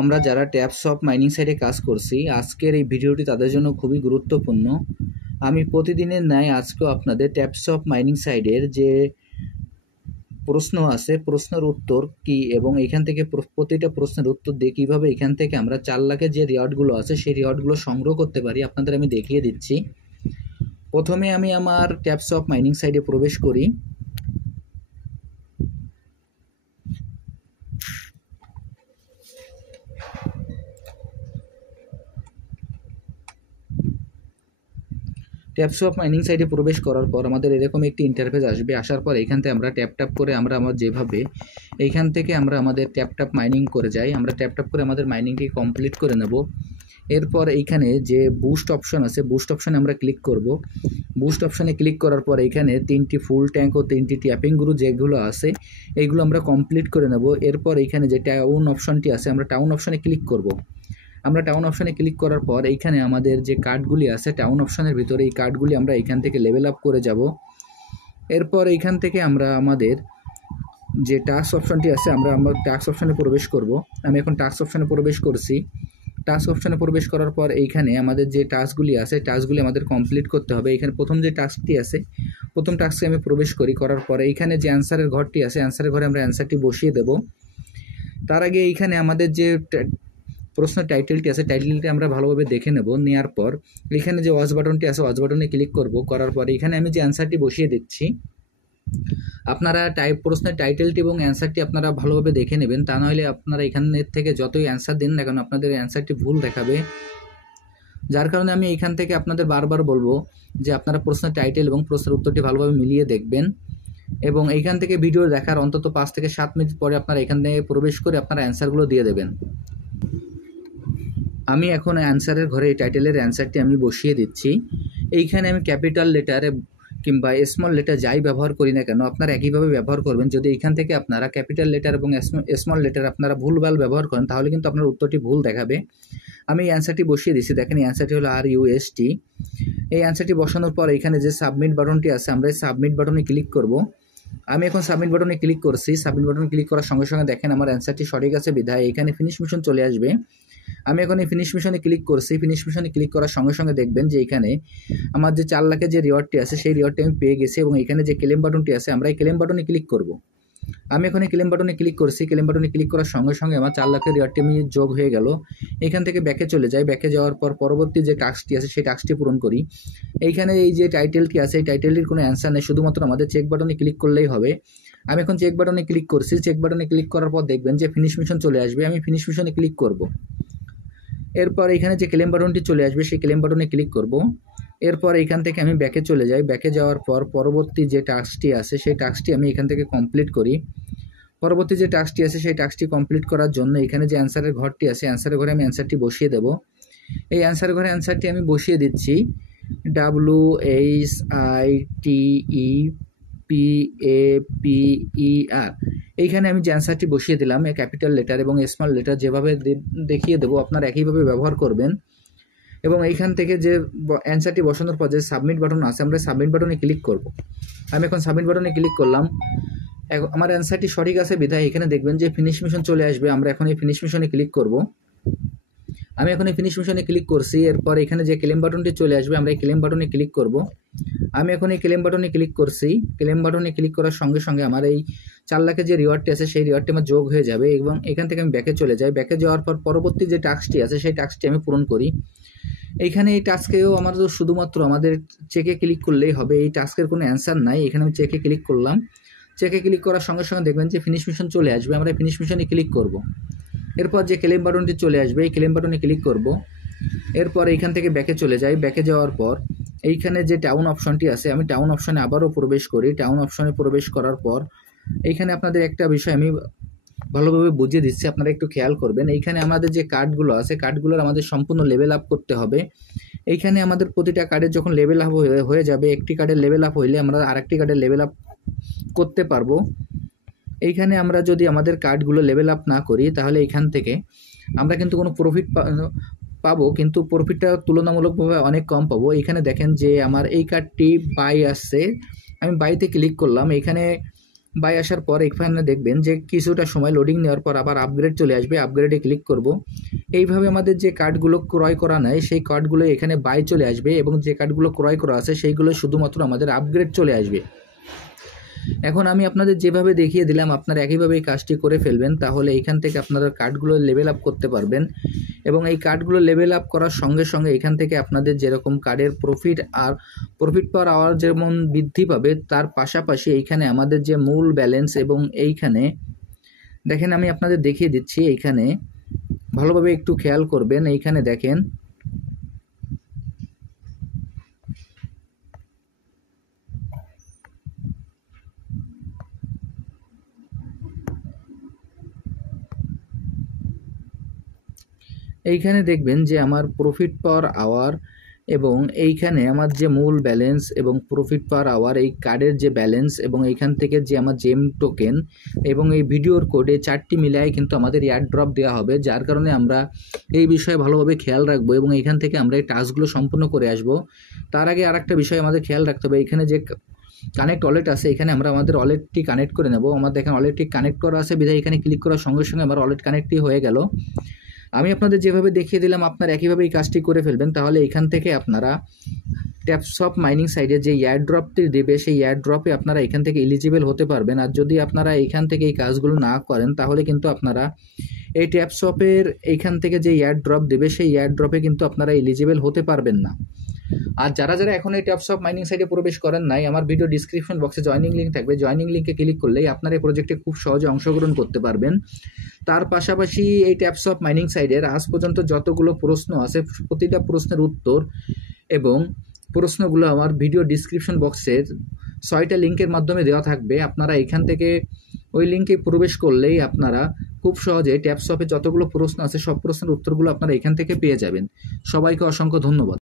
আমরা যারা taps of mining সাইটে কাজ করছি, আজকের এই ভিডিওটি তাদের জন্য খুবই গুরুত্বপূর্ণ। আমি প্রতিদিনের ন্যায় আজকেও আপনাদের ট্যাপস অফ মাইনিং সাইটের যে প্রশ্ন আছে, প্রশ্নের উত্তর কি এবং এখান থেকে প্রতিটা প্রশ্নের উত্তর দিয়ে কীভাবে এখান থেকে আমরা 4 লাখের যে রিওয়ার্ডগুলো আছে সেই রিওয়ার্ডগুলো সংগ্রহ করতে পারি আপনাদের আমি দেখিয়ে দিচ্ছি। প্রথমে আমি আমার ট্যাপস অফ মাইনিং সাইটে প্রবেশ করি। ট্যাপস অফ মাইনিং সাইটে প্রবেশ করার পর আমাদের এরকম একটি ইন্টারফেস আসবে। আসার পর এখান থেকে আমরা ট্যাপ করে আমরা যেভাবে এইখান থেকে আমরা আমাদের ট্যাপ মাইনিং করে যাই, আমরা ট্যাপ করে আমাদের মাইনিংটি কমপ্লিট করে নেব। এরপর এইখানে যে বুস্ট অপশন আছে, বুস্ট অপশনে আমরা ক্লিক করব। বুস্ট অপশনে ক্লিক করার পর এখানে 3টি ফুল ট্যাঙ্ক ও 3টি ট্যাপিং গ্রু যেগুলো আছে এইগুলো আমরা কমপ্লিট করে নেব। এরপর এইখানে যে টাউন অপশনটি আছে আমরা টাউন অপশনে ক্লিক করব। আমরা টাউন অপশনে ক্লিক করার পর এইখানে আমাদের যে কার্ডগুলি আছে টাউন অপশনের ভিতরে এই কার্ডগুলি আমরা এইখান থেকে লেভেল আপ করে যাব। এরপর এইখান থেকে আমরা আমাদের যে টাস্ক অপশনটি আছে আমরা টাস্ক অপশনে প্রবেশ করব। আমি এখন টাস্ক অপশনে প্রবেশ করছি। টাস্ক অপশনে প্রবেশ করার পর এইখানে আমাদের যে টাস্কগুলি আছে টাস্কগুলি আমাদের কমপ্লিট করতে হবে। এখানে প্রথম যে টাস্কটি আছে প্রথম টাস্কে আমি প্রবেশ করার পরে এইখানে যে অ্যান্সারের ঘরটি আছে অ্যান্সারের ঘরে আমরা অ্যান্সারটি বসিয়ে দেব। তার আগে এইখানে আমাদের যে প্রশ্ন টাইটেলটি আছে টাইটেলটি আমরা ভালোভাবে দেখে নেব। নেওয়ার পর এখানে যে ওয়াচ বাটনটি আছে ওয়াচ বাটনে ক্লিক করব। করার পর এখানে আমি যে অ্যান্সারটি বসিয়ে দিচ্ছি, আপনারা প্রশ্নের টাইটেলটি এবং অ্যান্সারটি আপনারা ভালোভাবে দেখে নেবেন, তা নাহলে আপনারা এখানের থেকে যতই অ্যান্সার দিন না কেন আপনাদের অ্যান্সারটি ভুল দেখাবে। যার কারণে আমি এখান থেকে আপনাদের বারবার বলবো যে আপনারা প্রশ্নের টাইটেল এবং প্রশ্নের উত্তরটি ভালোভাবে মিলিয়ে দেখবেন এবং এইখান থেকে ভিডিও দেখার অন্তত 5 থেকে 7 মিনিট পরে আপনারা এখান থেকে প্রবেশ করে আপনারা অ্যান্সারগুলো দিয়ে দেবেন। আমি এখন অ্যান্সারের ঘরে এই টাইটেলের অ্যান্সারটি আমি বসিয়ে দিচ্ছি। এইখানে আমি ক্যাপিটাল লেটারে কিংবা স্মল লেটার যাই ব্যবহার করি না কেন আপনারা একইভাবে ব্যবহার করবেন। যদি এইখান থেকে আপনারা ক্যাপিটাল লেটার এবং স্মল লেটার আপনারা ভুলভাল ব্যবহার করেন তাহলে কিন্তু আপনার উত্তরটি ভুল দেখাবে। আমি এই অ্যান্সারটি বসিয়ে দিচ্ছি। দেখেন এই অ্যান্সারটি হলো RUST। এই অ্যান্সারটি বসানোর পর এখানে যে সাবমিট বাটনটি আছে আমরা এই সাবমিট বাটনে ক্লিক করব। আমি এখন সাবমিট বাটনে ক্লিক করছি। সাবমিট বাটনে ক্লিক করার সঙ্গে সঙ্গে দেখেন আমার অ্যান্সারটি সঠিক আছে বিধায় এখানে ফিনিশ মিশন চলে আসবে। আমি এখন এই ফিনিশ মিশনে ক্লিক করছি। ফিনিশ মিশনে ক্লিক করার সঙ্গে সঙ্গে দেখবেন যে এখানে আমার যে 4 লাখের যে রিওয়ার্ডটি আছে সেই রিওয়ার্ডটি আমি পেয়ে গেছি এবং এখানে যে ক্লেম বাটনটি আছে আমরা এই ক্লেম বাটনে ক্লিক করব। আমি এখন এই ক্লেম বাটনে ক্লিক করছি। ক্লেম বাটনে ক্লিক করার সঙ্গে সঙ্গে আমার 4 লাখের রিওয়ার্ডটি আমি যোগ হয়ে গেল। এখান থেকে ব্যাকে চলে যাই। ব্যাকে যাওয়ার পর পরবর্তী যে টাস্কটি আছে সেই টাস্কটি পূরণ করি। এইখানে এই যে টাইটেলটি আছে এই টাইটেলটির কোনো অ্যান্সার নেই, শুধুমাত্র আমাদের চেক বাটনে ক্লিক করলেই হবে। আমি এখন চেক বাটনে ক্লিক করছি। চেক বাটনে ক্লিক করার পর দেখবেন যে ফিনিশ মিশন চলে আসবে। আমি ফিনিশ মিশনে ক্লিক করব। এরপর এখানে যে ক্লেম বাটনটি চলে আসবে সেই ক্লেম বাটনে ক্লিক করব। এরপর এখান থেকে আমি ব্যাকে চলে যাই। ব্যাকে যাওয়ার পর পরবর্তী যে টাস্কটি আছে সেই টাস্কটি আমি এখান থেকে কমপ্লিট করি। পরবর্তী যে টাস্কটি আছে সেই টাস্কটি কমপ্লিট করার জন্য এখানে যে অ্যান্সারের ঘরটি আছে অ্যান্সারের ঘরে আমি অ্যান্সারটি বসিয়ে দেব। এই অ্যান্সারের ঘরে অ্যান্সারটি আমি বসিয়ে দিচ্ছি WHITEPAPER। এইখানে আমি যে অ্যান্সারটি বসিয়ে দিলাম ক্যাপিটাল লেটার এবং স্মল লেটার যেভাবে দেখিয়ে দেবো আপনারা একইভাবে ব্যবহার করবেন। এবং এইখান থেকে যে অ্যান্সারটি বসানোর পর যে সাবমিট বাটন আছে আমরা সাবমিট বাটনে ক্লিক করব। আমি এখন সাবমিট বাটনে ক্লিক করলাম। আমার অ্যান্সারটি সঠিক আছে বিধায় এখানে দেখবেন যে ফিনিশ মিশন চলে আসবে। আমরা এখন এই ফিনিশ মিশনে ক্লিক করব। আমি এখন এই ফিনিশ মিশনে ক্লিক করছি। এরপর এখানে যে ক্লেম বাটনটি চলে আসবে আমরা এই ক্লেম বাটনে ক্লিক করব। আমি এখন এই ক্লেম বাটনে ক্লিক করছি। ক্লেম বাটনে ক্লিক করার সঙ্গে সঙ্গে আমার এই 4 লাখের যে রিওয়ার্ডটি আছে সেই রিওয়ার্ডটি আমার যোগ হয়ে যাবে এবং এখান থেকে আমি ব্যাকে চলে যাই। ব্যাকে যাওয়ার পর পরবর্তী যে টাস্কটি আছে সেই টাস্কটি আমি পূরণ করি। এইখানে এই টাস্কেও আমাদের শুধুমাত্র আমাদের চেকে ক্লিক করলেই হবে, এই টাস্কের কোনো অ্যান্সার নাই। এখানে আমি চেকে ক্লিক করলাম। চেকে ক্লিক করার সঙ্গে সঙ্গে দেখবেন যে ফিনিশ মিশন চলে আসবে। আমরা ফিনিশ মিশনে ক্লিক করব। এরপর যে ক্লেম বাটনটি চলে আসবে এই ক্লেম বাটনে ক্লিক করব। এরপর এইখান থেকে ব্যাকে চলে যাই। ব্যাকে যাওয়ার পর এইখানে যে টাউন অপশনটি আছে আমি টাউন অপশনে আবারও প্রবেশ করি। টাউন অপশনে প্রবেশ করার পর এইখানে আপনাদের একটা বিষয় আমি ভালোভাবে বুঝিয়ে দিচ্ছি, আপনারা একটু খেয়াল করবেন। এইখানে আমাদের যে কার্ডগুলো আছে কার্ডগুলোর আমাদের সম্পূর্ণ লেভেল আপ করতে হবে। এইখানে আমাদের প্রতিটা কার্ডের যখন লেভেল আপ হয়ে যাবে, একটি কার্ডের লেভেল আপ হইলে আমরা আরেকটি কার্ডের লেভেল আপ করতে পারবো। এইখানে আমরা যদি আমাদের কার্ডগুলো লেভেল আপ না করি তাহলে এইখান থেকে আমরা কিন্তু কোনো প্রফিট পাবো, কিন্তু প্রফিটটা তুলনামূলকভাবে অনেক কম পাবো। এখানে দেখেন যে আমার এই কার্ডটি বাই আসছে, আমি বাইতে ক্লিক করলাম। এখানে বাই আসার পর এখানে দেখবেন যে কিছুটা সময় লোডিং নেওয়ার পর আবার আপগ্রেড চলে আসবে, আপগ্রেডে ক্লিক করব। এইভাবে আমাদের যে কার্ডগুলো ক্রয় করা নেয় সেই কার্ডগুলো এখানে বাই চলে আসবে এবং যে কার্ডগুলো ক্রয় করা আছে সেইগুলো শুধুমাত্র আমাদের আপগ্রেড চলে আসবে। এখন আমি আপনাদের যেভাবে দেখিয়ে দিলাম আপনারা একইভাবে এই কাজটি করে ফেলবেন, তাহলে এইখান থেকে আপনারা কার্ডগুলো লেভেল আপ করতে পারবেন। এবং এই কার্ডগুলো লেভেল আপ করার সঙ্গে সঙ্গে এখান থেকে আপনাদের যেরকম কার্ডের প্রফিট পার আওয়ার যেমন বৃদ্ধি পাবে, তার পাশাপাশি এইখানে আমাদের যে মূল ব্যালেন্স এবং এইখানে দেখেন আমি আপনাদের দেখিয়ে দিচ্ছি, এইখানে ভালোভাবে একটু খেয়াল করবেন। এইখানে দেখেন এইখানে দেখবেন যে আমার প্রফিট পার আওয়ার এবং এইখানে আমার যে মূল ব্যালেন্স এবং প্রফিট পার আওয়ার, এই কার্ডের যে ব্যালেন্স এবং এইখান থেকে যে আমার জেম টোকেন এবং এই ভিডিওর কোডে 4টি মিলাই কিন্তু আমাদের এয়ার ড্রপ দেওয়া হবে, যার কারণে আমরা এই বিষয়ে ভালোভাবে খেয়াল রাখবো এবং এইখান থেকে আমরা এই টাস্কগুলো সম্পূর্ণ করে আসব। তার আগে আরেকটা বিষয় আমাদের খেয়াল রাখতে হবে, এখানে যে কানেক্ট ওয়ালেট আছে এখানে আমরা আমাদের ওয়ালেটটি কানেক্ট করে নেব। আমাদের এখানে ওয়ালেটটি কানেক্ট করা আছে বিধায় এখানে ক্লিক করার সঙ্গে সঙ্গে আমার ওয়ালেট কানেক্টই হয়ে গেল। আমি আপনাদের যেভাবে দেখিয়ে দিলাম আপনারা একইভাবে এই কাজটি করে ফেলবেন, তাহলে এখান থেকে আপনারা ট্যাপসপ মাইনিং সাইডে যে এয়ার ড্রপটি দেবে সেই এয়ার ড্রপে আপনারা এখান থেকে এলিজিবল হতে পারবেন। আর যদি আপনারা এইখান থেকে এই কাজগুলো না করেন তাহলে কিন্তু আপনারা এই ট্যাপসপের এইখান থেকে যে এয়ার ড্রপ দেবে সেই এয়ার ড্রপে কিন্তু আপনারা এলিজিবল হতে পারবেন না। আর যারা যারা এখন এই ট্যাপসপ মাইনিং সাইটে প্রবেশ করেন নাই, আমার ভিডিও ডিসক্রিপশন বক্সে জয়নিং লিঙ্ক থাকবে, জয়নিং লিঙ্কে ক্লিক করলেই আপনারা এই প্রজেক্টে খুব সহজে অংশগ্রহণ করতে পারবেন। তার পাশাপাশি এই ট্যাপসপ মাইনিং সাইটের আজ পর্যন্ত যতগুলো প্রশ্ন আছে প্রতিটা প্রশ্নের উত্তর এবং প্রশ্নগুলো আমার ভিডিও ডিসক্রিপশন বক্সের 6টা লিঙ্কের মাধ্যমে দেওয়া থাকবে। আপনারা এখান থেকে ওই লিঙ্কে প্রবেশ করলেই আপনারা খুব সহজে ট্যাপসপে যতগুলো প্রশ্ন আছে সব প্রশ্নের উত্তরগুলো আপনারা এখান থেকে পেয়ে যাবেন। সবাইকে অসংখ্য ধন্যবাদ।